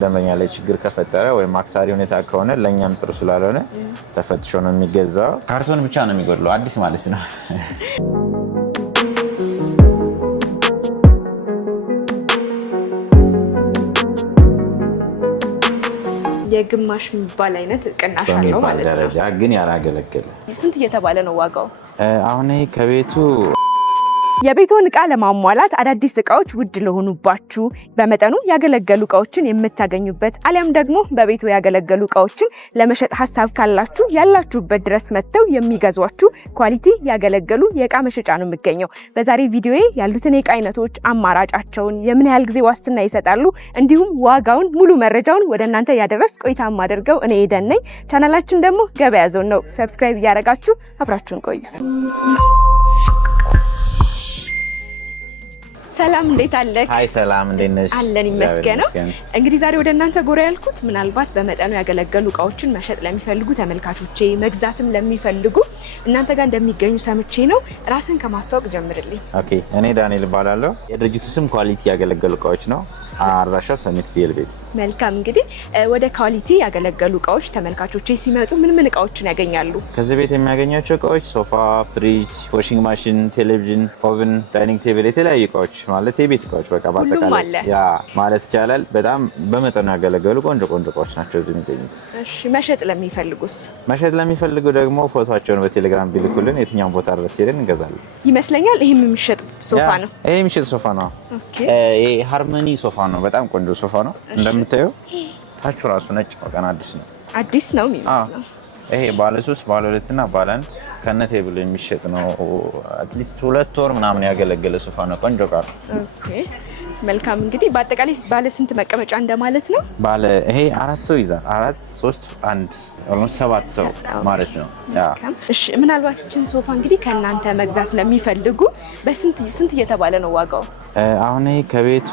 ደንበኛ ላይ ችግር ከፈጠረ ወይ ማክሳሪ ሁኔታ ከሆነ ለኛም ጥሩ ስላልሆነ ተፈትሾ ነው የሚገዛው። ካርቶን ብቻ ነው የሚጎድለው አዲስ ማለት ነው። የግማሽ የሚባል አይነት ቅናሽ አለው ማለት ነው። ደረጃ ግን ያላገለገለ ስንት እየተባለ ነው ዋጋው? አሁን ከቤቱ የቤቶን እቃ ለማሟላት አዳዲስ እቃዎች ውድ ለሆኑባችሁ በመጠኑ ያገለገሉ እቃዎችን የምታገኙበት አሊያም ደግሞ በቤቱ ያገለገሉ እቃዎችን ለመሸጥ ሀሳብ ካላችሁ ያላችሁበት ድረስ መጥተው የሚገዟችሁ ኳሊቲ ያገለገሉ የእቃ መሸጫ ነው የሚገኘው። በዛሬ ቪዲዮዬ ያሉትን የእቃ አይነቶች፣ አማራጫቸውን፣ የምን ያህል ጊዜ ዋስትና ይሰጣሉ እንዲሁም ዋጋውን ሙሉ መረጃውን ወደ እናንተ ያደረስ ቆይታ ማደርገው እኔ ኤደን ነኝ። ቻናላችን ደግሞ ገበያ ዞን ነው። ሰብስክራይብ እያደረጋችሁ አብራችሁን ቆዩ። ሰላም እንዴት አለክ? ሃይ ሰላም እንዴት ነሽ? አለን ይመስገን። እንግዲህ ዛሬ ወደ እናንተ ጎራ ያልኩት ምናልባት በመጠኑ ያገለገሉ እቃዎችን መሸጥ ለሚፈልጉ ተመልካቾቼ፣ መግዛትም ለሚፈልጉ እናንተ ጋር እንደሚገኙ ሰምቼ ነው። ራስን ከማስተዋወቅ ጀምርልኝ። ኦኬ፣ እኔ ዳንኤል እባላለሁ። የድርጅቱ ስም ኳሊቲ ያገለገሉ እቃዎች ነው። አራሻው ሰሚት ፊል ቤት። መልካም እንግዲህ ወደ ኳሊቲ ያገለገሉ እቃዎች ተመልካቾቼ ሲመጡ ምን እቃዎችን ያገኛሉ? ከዚህ ቤት የሚያገኛቸው እቃዎች ሶፋ፣ ፍሪጅ፣ ዋሺንግ ማሽን፣ ቴሌቪዥን፣ ኦቨን፣ ዳይኒንግ ቴብል፣ የተለያዩ እቃዎች ማለት የቤት እቃዎች በቃ በአጠቃላይ ያ ማለት ይቻላል። በጣም በመጠኑ ያገለገሉ ቆንጆ እቃዎች ናቸው እዚህ የሚገኙት። እሺ፣ መሸጥ ለሚፈልጉስ? መሸጥ ለሚፈልጉ ደግሞ ፎቶአቸውን በቴሌግራም ቢልኩልን የትኛውን ቦታ ድረስ ሄደን እንገዛለን። ይመስለኛል ይሄም የሚሸጥ ሶፋ ነው። ይሄ የሚሸጥ ሶፋ ነው። ኦኬ፣ ይሄ ሃርመኒ ሶፋ ነው። በጣም ቆንጆ ሶፋ ነው። እንደምታየው ታቹ ራሱ ነጭ ነው፣ ቀን አዲስ ነው የሚመስለው። ይሄ ባለ 3 ባለ 2 እና ባለ 1 ከነ ቴብል የሚሸጥ ነው። አትሊስት 2 ወር ምናምን ያገለገለ ሶፋ ነው። ቆንጆ ቃል። ኦኬ መልካም እንግዲህ በአጠቃላይ ባለ ስንት መቀመጫ እንደማለት ነው? ባለ ይሄ 4 ሰው ይዛል። 4 3 1 ኦልሞስት 7 ሰው ማለት ነው። እሺ ምናልባት እቺን ሶፋ እንግዲህ ከእናንተ መግዛት ለሚፈልጉ በስንት እየተባለ ነው ዋጋው? አሁን ይሄ ከቤቱ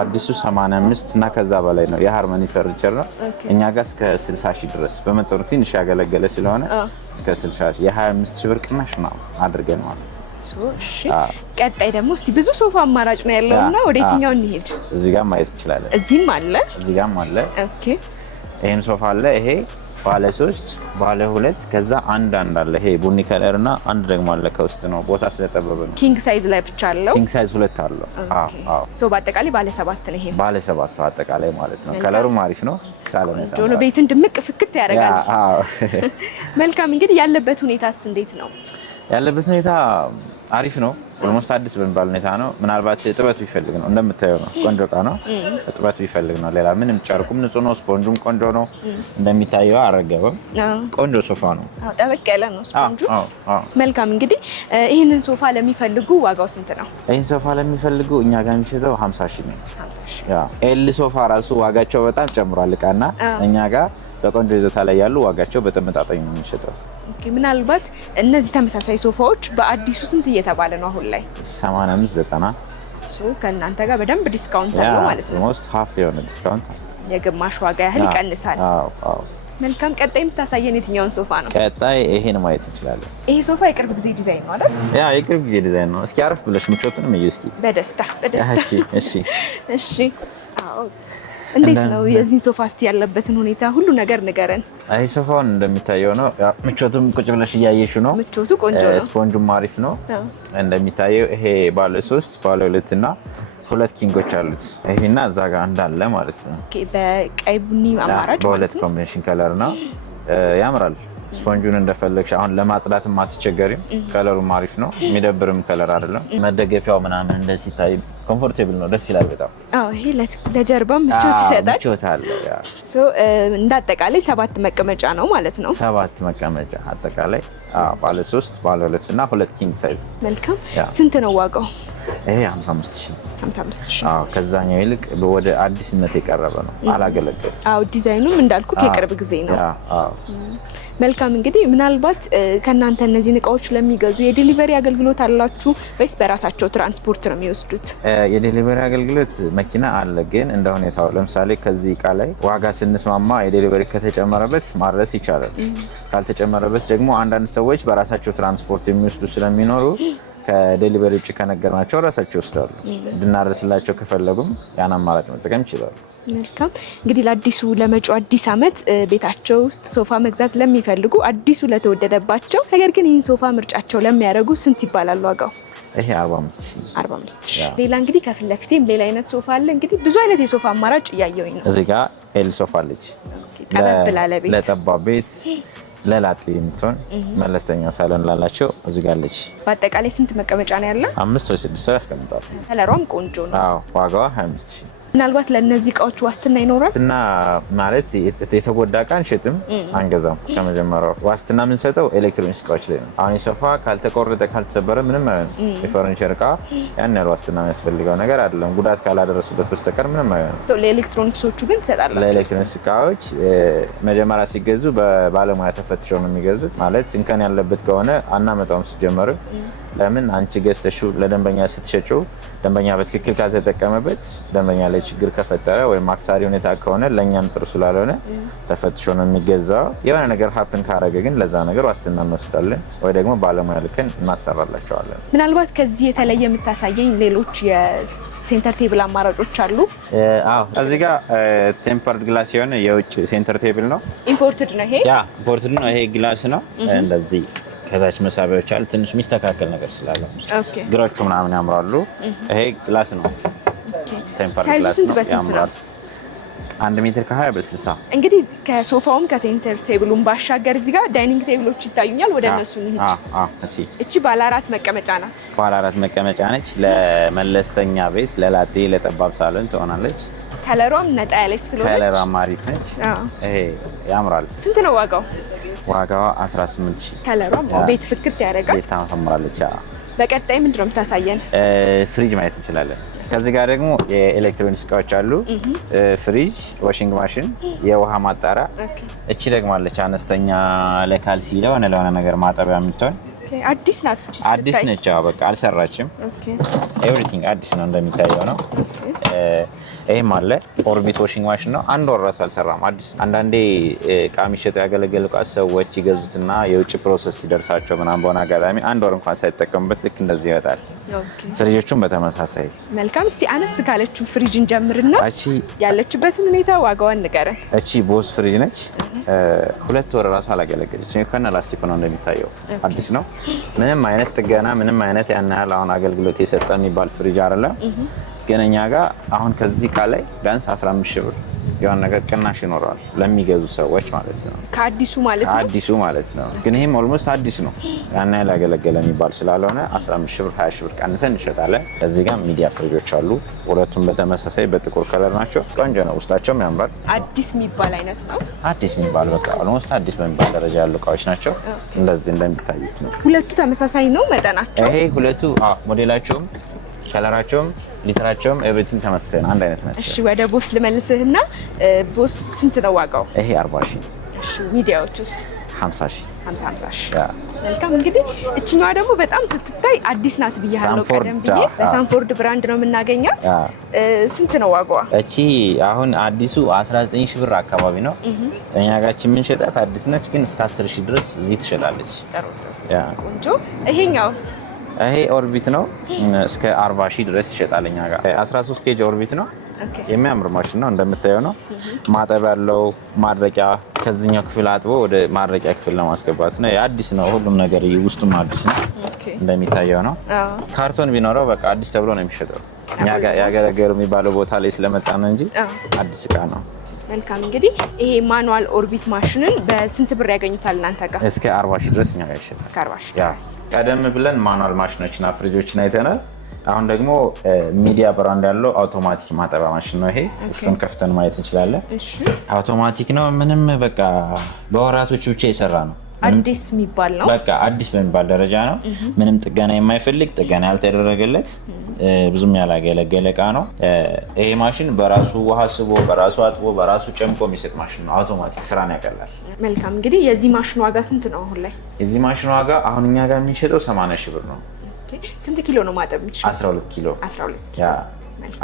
አዲሱ 85 እና ከዛ በላይ ነው። የሃርመኒ ፈርኒቸር ነው። እኛ ጋር እስከ 60 ሺህ ድረስ በመጠኑ ትንሽ ያገለገለ ስለሆነ እስከ 60 ሺህ የ25 ሺህ ብር ቅናሽ ነው አድርገን ማለት ነው። እሺ ቀጣይ ደግሞ እስቲ ብዙ ሶፋ አማራጭ ነው ያለውና ወደ የትኛው እንሂድ? እዚህ ጋር ማየት እንችላለን። እዚህም አለ፣ እዚህ ጋርም አለ። ኦኬ ይሄም ሶፋ አለ። ይሄ ባለ 3 ባለ 2 ከዛ አንድ አለ። ይሄ ቡኒ ከለር እና አንድ ደግሞ አለ ከውስጥ ነው። ቦታ ስለጠበበ ነው። ኪንግ ሳይዝ ላይ ብቻ አለው። ኪንግ ሳይዝ 2 አለው። አዎ ሶ በአጠቃላይ ባለ 7 ነው። ይሄ ባለ 7 ሰው አጠቃላይ ማለት ነው። ከለሩም አሪፍ ነው። ሳለመሳ ነው። ቤትን ድምቅ ፍክት ያደርጋል። አዎ መልካም እንግዲህ ያለበት ሁኔታስ እንዴት ነው? ያለበት ሁኔታ አሪፍ ነው። ኦልሞስት አዲስ በሚባል ሁኔታ ነው። ምናልባት ጥበት ቢፈልግ ነው። እንደምታየው ነው። ቆንጆ እቃ ነው። ጥበት ቢፈልግ ነው። ሌላ ምንም ጨርቁም ንጹህ ነው። ስፖንጁም ቆንጆ ነው። እንደሚታየው አረገበም። ቆንጆ ሶፋ ነው። ጠበቅ ያለ ነው ስፖንጁ። መልካም እንግዲህ ይህንን ሶፋ ለሚፈልጉ ዋጋው ስንት ነው? ይህን ሶፋ ለሚፈልጉ እኛ ጋር የሚሸጠው 50 ሺህ ነው። 50 ሺህ። ኤል ሶፋ ራሱ ዋጋቸው በጣም ጨምሯል እቃና እኛ ጋር በቆንጆ ይዞታ ላይ ያሉ ዋጋቸው በተመጣጣኝ ነው የሚሸጠው። ኦኬ ምናልባት እነዚህ ተመሳሳይ ሶፋዎች በአዲሱ ስንት እየተባለ ነው አሁን ላይ? 85 90 ከእናንተ ጋር በደንብ ዲስካውንት አለው ማለት ነው። ኦልሞስት ሃፍ የሆነ ዲስካውንት፣ የግማሽ ዋጋ ያህል ይቀንሳል። አዎ። መልካም ቀጣይ የምታሳየን የትኛውን ሶፋ ነው? ቀጣይ ይሄን ማየት እንችላለን። ይሄ ሶፋ የቅርብ ጊዜ ዲዛይን ነው አይደል? ያ የቅርብ ጊዜ ዲዛይን ነው። እስኪ አረፍ ብለሽ ምቾቱንም እዩ እስኪ። በደስታ እሺ። አዎ እንዴት ነው የዚህ ሶፋ እስቲ ያለበትን ሁኔታ ሁሉ ነገር ንገረን። አይ ሶፋውን እንደሚታየው ነው። ምቾቱም ቁጭ ብለሽ እያየሽው ነው። ምቾቱ ቆንጆ ነው። ስፖንጁም አሪፍ ነው። እንደሚታየው ይሄ ባለ 3 ባለ 2 እና 2 ኪንጎች አሉት። ይሄና እዛ ጋር እንዳለ ማለት ነው። ኦኬ በቀይ ቡኒ አማራጭ በሁለት ኮምቢኔሽን ከለር ነው። ያምራል። ስፖንጁን እንደፈለግሽ አሁን ለማጽዳትም አትቸገሪም። ከለሩም አሪፍ ነው። የሚደብርም ከለር አይደለም። መደገፊያው ምናምን እንደዚህ ሲታይ ኮምፎርቴብል ነው። ደስ ይላል በጣም። ይሄ ለጀርባ ምቾት ይሰጣል። ምቾት አለ። እንዳጠቃላይ 7 መቀመጫ ነው ማለት ነው። 7 መቀመጫ አጠቃላይ ባለ 3 ባለ 2 እና 2 ኪንግ ሳይዝ። መልካም ስንት ነው ዋጋው? ይሄ 55 ሺህ። 55 ሺህ። ከዛኛው ይልቅ ወደ አዲስነት የቀረበ ነው። አላገለገለም። ዲዛይኑም እንዳልኩ የቅርብ ጊዜ ነው። መልካም እንግዲህ ምናልባት ከናንተ እነዚህ እቃዎች ለሚገዙ የዴሊቨሪ አገልግሎት አላችሁ ወይስ በራሳቸው ትራንስፖርት ነው የሚወስዱት? የዴሊቨሪ አገልግሎት መኪና አለ፣ ግን እንደ ሁኔታው ለምሳሌ ከዚህ እቃ ላይ ዋጋ ስንስማማ የዴሊቨሪ ከተጨመረበት ማድረስ ይቻላል። ካልተጨመረበት ደግሞ አንዳንድ ሰዎች በራሳቸው ትራንስፖርት የሚወስዱ ስለሚኖሩ ከዴሊቨሪ ውጭ ከነገርናቸው ራሳቸው ይወስዳሉ። እንድናደርስላቸው ከፈለጉም ያን አማራጭ መጠቀም ይችላሉ። መልካም እንግዲህ ለአዲሱ ለመጪው አዲስ ዓመት ቤታቸው ውስጥ ሶፋ መግዛት ለሚፈልጉ አዲሱ ለተወደደባቸው ነገር ግን ይህን ሶፋ ምርጫቸው ለሚያደርጉ ስንት ይባላል ዋጋው? ይሄ 45,000። ሌላ እንግዲህ ከፊት ለፊቴም ሌላ አይነት ሶፋ አለ። እንግዲህ ብዙ አይነት የሶፋ አማራጭ እያየሁኝ ነው። እዚህ ጋር ኤል ሶፋ አለች። ለጠባብ ቤት ለላጤ የምትሆን መለስተኛ ሳሎን ላላቸው እዚህ ጋር አለች። በአጠቃላይ ስንት መቀመጫ ነው ያለ? 5 ወይ 6 ሰው ያስቀምጣሉ። ከለሯም ቆንጆ ነው። አዎ ዋጋዋ 25,000። ምናልባት ለእነዚህ እቃዎች ዋስትና ይኖራል? እና ማለት የተጎዳ እቃ አንሸጥም፣ አንገዛም። ከመጀመሪያው ዋስትና የምንሰጠው ኤሌክትሮኒክስ እቃዎች ላይ ነው። አሁን የሶፋ ካልተቆረጠ ካልተሰበረ ምንም አይሆንም። የፈርኒቸር እቃ ያን ያህል ዋስትና የሚያስፈልገው ነገር አይደለም፣ ጉዳት ካላደረሱበት በስተቀር ምንም አይሆንም። ለኤሌክትሮኒክሶቹ ግን ትሰጣላችሁ? ለኤሌክትሮኒክስ እቃዎች መጀመሪያ ሲገዙ በባለሙያ ተፈትሸው ነው የሚገዙት። ማለት እንከን ያለበት ከሆነ አናመጣውም ሲጀመር። ለምን አንቺ ገዝተሽው ለደንበኛ ስትሸጪው ደንበኛ በትክክል ካልተጠቀመበት ደንበኛ ላይ ችግር ከፈጠረ ወይም አክሳሪ ሁኔታ ከሆነ ለእኛም ጥሩ ስላልሆነ ተፈትሾ ነው የሚገዛው። የሆነ ነገር ሀፕን ካረገ ግን ለዛ ነገር ዋስትና እንወስዳለን ወይ ደግሞ ባለሙያ ልከን እናሰራላቸዋለን። ምናልባት ከዚህ የተለየ የምታሳየኝ ሌሎች የሴንተር ቴብል አማራጮች አሉ? አዎ እዚህ ጋር ቴምፐርድ ግላስ የሆነ የውጭ ሴንተር ቴብል ነው። ኢምፖርትድ ነው ይሄ? ያ ኢምፖርትድ ነው። ይሄ ግላስ ነው። እንደዚህ ከታች መሳቢያዎች አሉ። ትንሽ የሚስተካከል ነገር ስላለው እግሮቹ ምናምን ያምራሉ። ይሄ ግላስ ነው። ቴምፐርድ ግላስ ነው። ያምራል። 1 ሜትር ከ20 በ60። እንግዲህ ከሶፋውም ከሴንተር ቴብሉም ባሻገር እዚህ ጋር ዳይኒንግ ቴብሎች ይታዩኛል። ወደ እነሱ እንሂድ። እቺ ባለ 4 መቀመጫ ናት። ባለ 4 መቀመጫ ነች። ለመለስተኛ ቤት ለላጤ ለጠባብ ሳሎን ትሆናለች። ከለሯም ነጣ ያለች ስለሆነች ከለሯም አሪፍ ነች። ይሄ ያምራል። ስንት ነው ዋጋው? ዋጋዋ 18,000። ከለሯም ቤት ፍክት ያደርጋል። ቤት ታምራለች። በቀጣይ ምንድን ነው የምታሳየን? ፍሪጅ ማየት እንችላለን። ከዚህ ጋር ደግሞ የኤሌክትሮኒክስ እቃዎች አሉ። ፍሪጅ፣ ዋሽንግ ማሽን፣ የውሃ ማጣሪያ። እቺ ደግሞ አለች አነስተኛ ለካልሲ ለሆነ ነገር ማጠቢያ የምትሆን አዲስ ናት። አዲስ ነች። በቃ አልሰራችም። ኤቭሪቲንግ አዲስ ነው እንደሚታየው ነው። ይሄም አለ ኦርቢት ዋሽንግ ማሽን ነው። 1 ወር ራሱ አልሰራም፣ አዲስ። አንዳንዴ እቃ የሚሸጠው ያገለገሉ እቃ ሰዎች ይገዙትና የውጭ ፕሮሰስ ሲደርሳቸው ምናምን በሆነ አጋጣሚ 1 ወር እንኳን ሳይጠቀሙበት ልክ እንደዚህ ይወጣል። ፍሪጆቹም በተመሳሳይ። መልካም። እስቲ አነስ ካለችው ፍሪጅ እንጀምርና ያለችበትን ሁኔታ ዋጋዋን ንገረን። እቺ ቦስ ፍሪጅ ነች። 2 ወር ራሱ አላገለገለች። ከነ ላስቲክ ነው እንደሚታየው፣ አዲስ ነው። ምንም አይነት ጥገና ምንም አይነት ያን ያህል አሁን አገልግሎት የሰጠ የሚባል ፍሪጅ አይደለም። ግን እኛ ጋር አሁን ከዚህ እቃ ላይ ቢያንስ 15,000 ብር የሆነ ነገር ቅናሽ ይኖረዋል ለሚገዙ ሰዎች ማለት ነው። ከአዲሱ ማለት ነው። ግን ይሄም ኦልሞስት አዲስ ነው። ያን ያህል ያገለገለ የሚባል ስላልሆነ 15,000 ብር 20,000 ብር ቀንሰን እንሸጣለን። እዚህ ጋር ሚዲያ ፍሪጆች አሉ። ሁለቱም በተመሳሳይ በጥቁር ከለር ናቸው። ቆንጆ ነው። ውስጣቸውም ያምራል። አዲስ የሚባል አይነት ነው። አዲስ የሚባል በቃ ኦልሞስት አዲስ በሚባል ደረጃ ያሉ እቃዎች ናቸው። እንደዚህ እንደሚታዩት ነው። ሁለቱ ተመሳሳይ ነው መጠናቸው? ይሄ ሁለቱ ሞዴላቸውም ከለራቸውም ሊትራቸውም ኤቭሪቲንግ ተመሳሳይ ነው። አንድ አይነት ናቸው። እሺ ወደ ቦስ ልመልስህና ቦስ ስንት ነው ዋጋው? ይሄ 40,000። እሺ ሚዲያዎቹስ? 50,000። 50,000። መልካም። እንግዲህ እችኛዋ ደግሞ በጣም ስትታይ አዲስ ናት ብያለሁ ቀደም ብዬ። በሳንፎርድ ብራንድ ነው የምናገኛት። ስንት ነው ዋጋዋ? እቺ አሁን አዲሱ 19,000 ብር አካባቢ ነው። እኛ ጋር የምንሸጣት አዲስ ነች፣ ግን እስከ 10,000 ድረስ እዚህ ትሸጣለች። ቆንጆ። ይሄኛውስ? ይሄ ኦርቢት ነው። እስከ 40,000 ድረስ ይሸጣል እኛ ጋር። 13 ኬጅ ኦርቢት ነው። የሚያምር ማሽን ነው እንደምታየው ነው። ማጠቢያ ያለው ማድረቂያ፣ ከዚህኛው ክፍል አጥቦ ወደ ማድረቂያ ክፍል ለማስገባት ነው። አዲስ ነው ሁሉም ነገር፣ ውስጡም አዲስ ነው እንደሚታየው ነው። ካርቶን ቢኖረው በቃ አዲስ ተብሎ ነው የሚሸጠው። እኛ ጋር ያገለገሉ የሚባለው ቦታ ላይ ስለመጣ ነው እንጂ አዲስ እቃ ነው። መልካም። እንግዲህ ይሄ ማኑዋል ኦርቢት ማሽንን በስንት ብር ያገኙታል እናንተ ጋር? እስከ 40,000 ድረስ እኛ ጋር ይሸጣል። እስከ 40,000 ድረስ። ቀደም ብለን ማኑዋል ማሽኖችና ፍሪጆችን አይተናል። አሁን ደግሞ ሚዲያ ብራንድ ያለው አውቶማቲክ ማጠቢያ ማሽን ነው። ይሄ ውስጡን ከፍተን ማየት እንችላለን። አውቶማቲክ ነው። ምንም በቃ በወራቶች ብቻ የሰራ ነው። አዲስ የሚባል ነው። በቃ አዲስ በሚባል ደረጃ ነው። ምንም ጥገና የማይፈልግ ጥገና ያልተደረገለት ብዙም ያላገለገለ እቃ ነው። ይሄ ማሽን በራሱ ውሃ ስቦ በራሱ አጥቦ በራሱ ጨምቆ የሚሰጥ ማሽን ነው። አውቶማቲክ ስራን ያቀላል። መልካም። እንግዲህ የዚህ ማሽን ዋጋ ስንት ነው አሁን ላይ? የዚህ ማሽን ዋጋ አሁን እኛ ጋር የሚሸጠው 80,000 ብር ነው። ስንት ኪሎ ነው ማጠብ የሚችለው? 12 ኪሎ። 12 ኪሎ።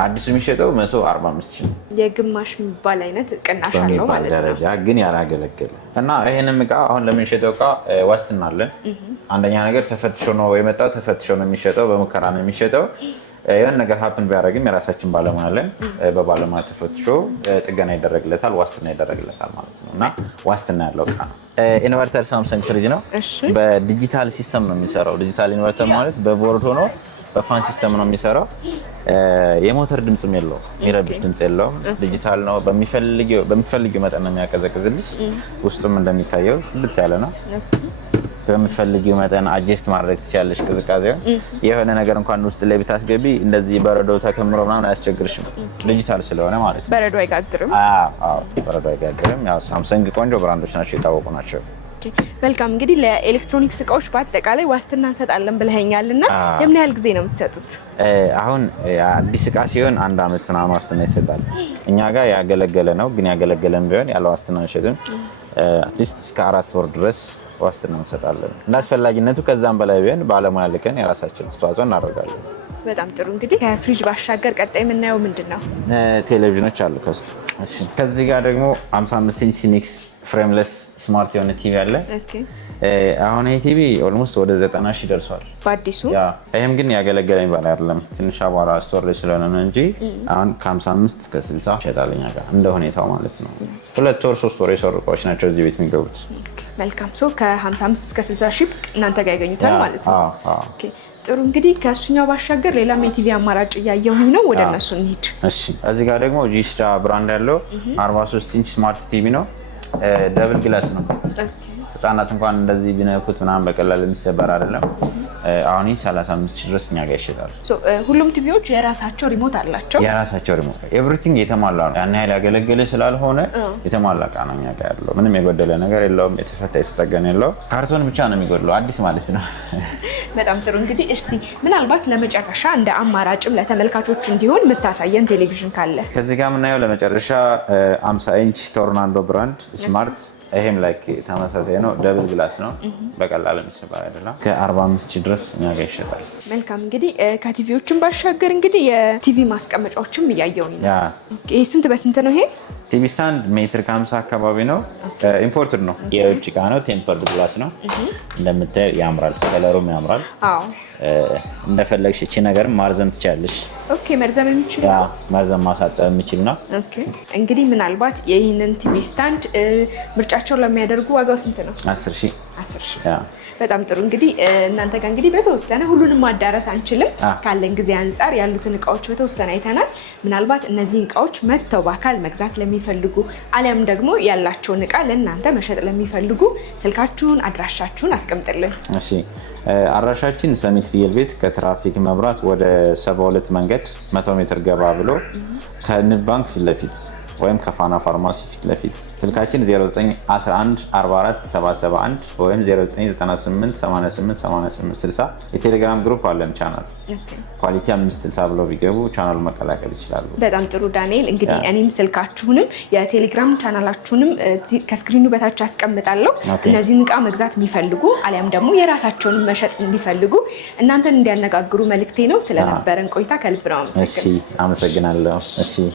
አዲሱ የሚሸጠው 145,000 ነው። የግማሽ የሚባል አይነት ቅናሽ አለው ማለት ነው። ደረጃ ግን ያላገለገለ እና ይሄንም እቃ አሁን ለምንሸጠው እቃ ዋስትና አለን። አንደኛ ነገር ተፈትሾ ነው የመጣው። ተፈትሾ ነው የሚሸጠው፣ በሙከራ ነው የሚሸጠው። የሆነ ነገር ሀፕን ቢያደርግም የራሳችን ባለሙያ አለን። በባለሙያ ተፈትሾ ጥገና ይደረግለታል፣ ዋስትና ይደረግለታል ማለት ነው እና ዋስትና ያለው እቃ ነው። ኢንቨርተር ሳምሰንግ ፍሪጅ ነው። በዲጂታል ሲስተም ነው የሚሰራው። ዲጂታል ኢንቨርተር ማለት በቦርድ ሆኖ በፋን ሲስተም ነው የሚሰራው። የሞተር ድምፅም የለውም፣ የሚረብሽ ድምፅ የለውም። ዲጂታል ነው። በምትፈልጊው መጠን ነው የሚያቀዘቅዝልሽ። ውስጡም እንደሚታየው ጽድት ያለ ነው። በምትፈልጊው መጠን አጀስት ማድረግ ትችላለሽ ቅዝቃዜውን። የሆነ ነገር እንኳን ውስጥ ላይ ብታስገቢ እንደዚህ በረዶ ተከምሮ ምናምን አያስቸግርሽም፣ ዲጂታል ስለሆነ ማለት ነው። በረዶ አይጋግርም። አዎ በረዶ አይጋግርም። ያው ሳምሰንግ ቆንጆ ብራንዶች ናቸው፣ የታወቁ ናቸው። መልካም እንግዲህ ለኤሌክትሮኒክስ እቃዎች በአጠቃላይ ዋስትና እንሰጣለን ብለኸኛል እና የምን ያህል ጊዜ ነው የምትሰጡት? አሁን አዲስ እቃ ሲሆን 1 ዓመት ምናምን ዋስትና ይሰጣል። እኛ ጋር ያገለገለ ነው፣ ግን ያገለገለን ቢሆን ያለ ዋስትና አንሸጥም። አትሊስት እስከ 4 ወር ድረስ ዋስትና እንሰጣለን። እንደ አስፈላጊነቱ ከዛም በላይ ቢሆን ባለሙያ ልከን የራሳችን አስተዋጽኦ እናደርጋለን። በጣም ጥሩ። እንግዲህ ከፍሪጅ ባሻገር ቀጣይ የምናየው ምንድን ነው? ቴሌቪዥኖች አሉ ከውስጥ። ከዚህ ጋር ደግሞ 55 ኢንች ሲኒክስ ፍሬምለስ ስማርት የሆነ ቲቪ አለ። አሁን ይህ ቲቪ ኦልሞስት ወደ 90 ሺህ ደርሷል በአዲሱ። ይህም ግን ያገለገለ የሚባል አይደለም፣ ትንሽ አቧራ ስቶር ላይ ስለሆነ ነው እንጂ አሁን ከ55 እስከ 60 ይሸጣል እኛ ጋር እንደ ሁኔታው ማለት ነው። 2 ወር 3 ወር የሰሩ እቃዎች ናቸው እዚህ ቤት የሚገቡት። መልካም። ከ55 እስከ 60 ሺህ እናንተ ጋር ያገኙታል ማለት ነው። ጥሩ። እንግዲህ ከእሱኛው ባሻገር ሌላም የቲቪ አማራጭ እያየሁኝ ነው፣ ወደ እነሱ እንሂድ። እዚህ ጋር ደግሞ ጂስታ ብራንድ ያለው 43 ኢንች ስማርት ቲቪ ነው። ደብል ግላስ ነው። ህጻናት እንኳን እንደዚህ ቢነኩት ምናምን በቀላል የሚሰበር አይደለም። አሁን 35 ሺህ ድረስ እኛ ጋር ይሸጣል። ሁሉም ቲቪዎች የራሳቸው ሪሞት አላቸው። የራሳቸው ሪሞት ኤቭሪቲንግ የተሟላ ነው። ያን ያህል ያገለገለ ስላልሆነ የተሟላ እቃ ነው እኛ ጋር ያለው። ምንም የጎደለ ነገር የለውም። የተፈታ የተጠገነ የለውም። ካርቶን ብቻ ነው የሚጎድለው፣ አዲስ ማለት ነው። በጣም ጥሩ። እንግዲህ እስቲ ምናልባት ለመጨረሻ እንደ አማራጭም ለተመልካቾች እንዲሆን የምታሳየን ቴሌቪዥን ካለ? ከዚህ ጋር የምናየው ለመጨረሻ 50 ኢንች ቶርናንዶ ብራንድ ስማርት። ይሄም ላይ ተመሳሳይ ነው። ደብል ግላስ ነው። በቀላል የሚሰበር አይደለም። ከ45 ሺህ ድረስ እኛ ጋር ይሸጣል። መልካም። እንግዲህ ከቲቪዎችን ባሻገር እንግዲህ የቲቪ ማስቀመጫዎችም እያየሁኝ ነው። ይሄ ስንት በስንት ነው? ይሄ ቲቪ ስታንድ ሜትር ከ50 አካባቢ ነው። ኢምፖርትድ ነው። የውጭ እቃ ነው። ቴምፐርድ ግላስ ነው። እንደምታየው ያምራል። ከለሩም ያምራል። እንደፈለግሽ እቺ ነገር ማርዘም ትችላለሽ። ኦኬ። መርዘም የሚችል ማርዘም ማሳጠብ የሚችል ነው። ኦኬ። እንግዲህ ምናልባት ይህንን ቲቪ ስታንድ ምርጫቸው ለሚያደርጉ ዋጋው ስንት ነው? 10 ሺህ። በጣም ጥሩ። እንግዲህ እናንተ ጋር እንግዲህ በተወሰነ ሁሉንም ማዳረስ አንችልም፣ ካለን ጊዜ አንጻር ያሉትን እቃዎች በተወሰነ አይተናል። ምናልባት እነዚህን እቃዎች መጥተው በአካል መግዛት ለሚፈልጉ አሊያም ደግሞ ያላቸውን እቃ ለእናንተ መሸጥ ለሚፈልጉ ስልካችሁን፣ አድራሻችሁን አስቀምጥልን። እሺ። አድራሻችን ሰሚት ፍየል ቤት ከትራፊክ መብራት ወደ 72 መንገድ 100 ሜትር ገባ ብሎ ከንብ ባንክ ፊት ለፊት ወይም ከፋና ፋርማሲ ፊት ለፊት። ስልካችን 0911447771 ወይም 0998888860። የቴሌግራም ግሩፕ አለን ቻናል ኳሊቲ 560 ብለው ቢገቡ ቻናሉ መቀላቀል ይችላሉ። በጣም ጥሩ ዳንኤል። እንግዲህ እኔም ስልካችሁንም የቴሌግራም ቻናላችሁንም ከስክሪኑ በታች አስቀምጣለሁ። እነዚህን እቃ መግዛት የሚፈልጉ አሊያም ደግሞ የራሳቸውን መሸጥ እንዲፈልጉ እናንተን እንዲያነጋግሩ መልእክቴ ነው። ስለነበረን ቆይታ ከልብ ነው አመሰግናለሁ። አመሰግናለሁ።